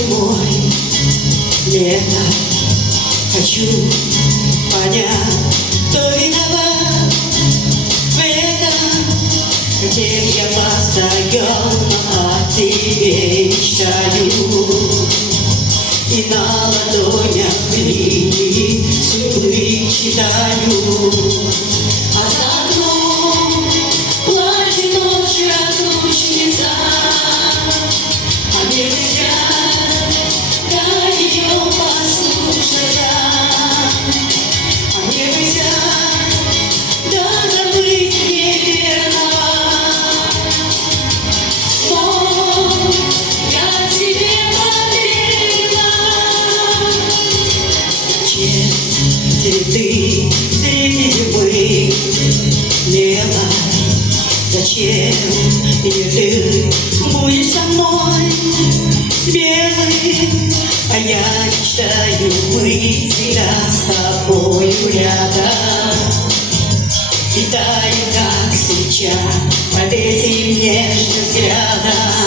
зимой, лето. Хочу понять, кто виноват в этом, где я постоянно о тебе мечтаю. И на ладонях линии судьбы читаю. А за окном плачет ночь разлучница, а мне нельзя до ее послушаться, а мне нельзя до забыть неверного. Но я тебе поверила. Цветы среди зимы, лето. Зачем не ты будешь со мной смелым, а я мечтаю быть всегда с тобою рядом. Питаю, как свеча, под этим нежным взглядом.